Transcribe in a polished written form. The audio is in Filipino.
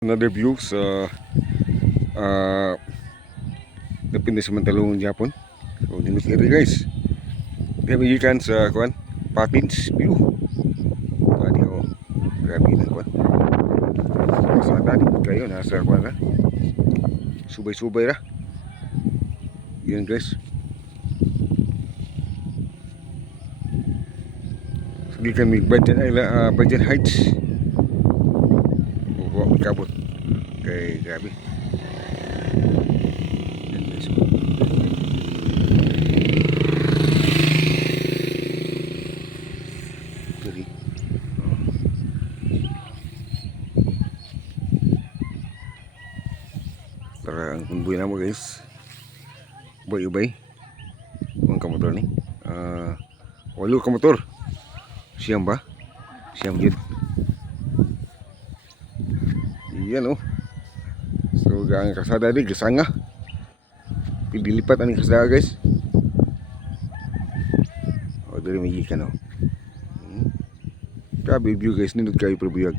Another view sa uh, depende sa Mantalungan Japon. So dinit iri guys. Kami gikan sa kuan Patins view. Tadi oh grabe na kuan. Sa tadi kayo nasa kuan na. Subay-subay ra. Yan guys. Sige kami Bajan Heights. Oh, kabut. Kay grabe. Yan guys. Jadi tara ang kunboy na mo guys. Ubay-ubay. Ang kamotor ni. Walo ka motor. Siyam ba? Siyam yun. Iyan oh. So ang kasada di gasanga. Pidilipat ang kasada guys. O dari may gikan oh. Grabe view guys, nindot kayo probuyag.